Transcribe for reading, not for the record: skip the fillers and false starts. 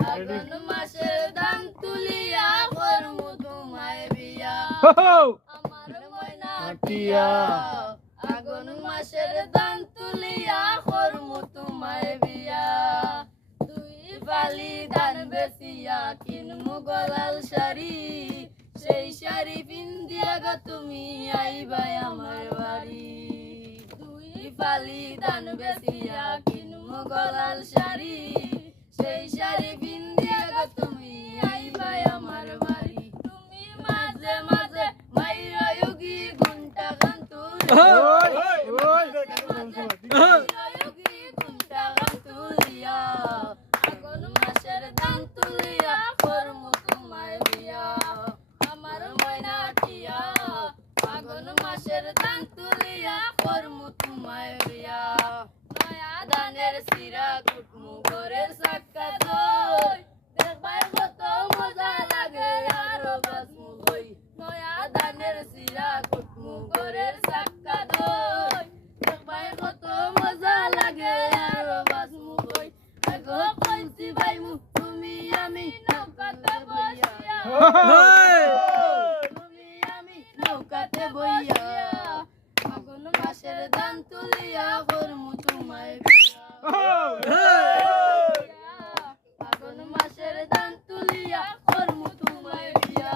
আগুন মাসের দান তুলিয়া করমু তোমায় বিয়া আমার ময়না টিয়া আগুন মাসের দান তুলিয়া করমু তোমায় বিয়া দুই বালি দান বেচিয়া কিনমু গলাল শাড়ি সেই শাড়ি পিন্দিয়া গো তুমি আইবাই আমার বাড়ি দুই বালি দান বেচিয়া কিনমু গলাল শাড়ি সেই শাড়ি পিন্দিয়া গো তুমি আইবাই আমার বাড়ি তুমি মাঝে মাঝে মাইরা ইউগি ঘন্টা গান তুলিয়া আগুন মাসের দান তুলিয়া করমু তোমায় বিয়া আমার ময়না টিয়া আগুন মাসের দান তুলিয়া করমু তোমায় বিয়া নয়া ধানের সিরা কুটমু ঘরের সাক্কা দই দেখবার কত মজা লাগে আরো বাসমু বই নয়া ধানের সিরা কুটমু ঘরের সাক্কা দই দেখবার কত মজা লাগে আরো বাসমু বই আগো কইছি ভাইমু তুমি আমি নৌকাতে বইয়া তুমি আমি নৌকাতে বইয়া আগুন মাসের দান তুলিয়া করমু তোমায় বিয়া আগুন মাসের দান তুলিয়া করমু তোমায় বিয়া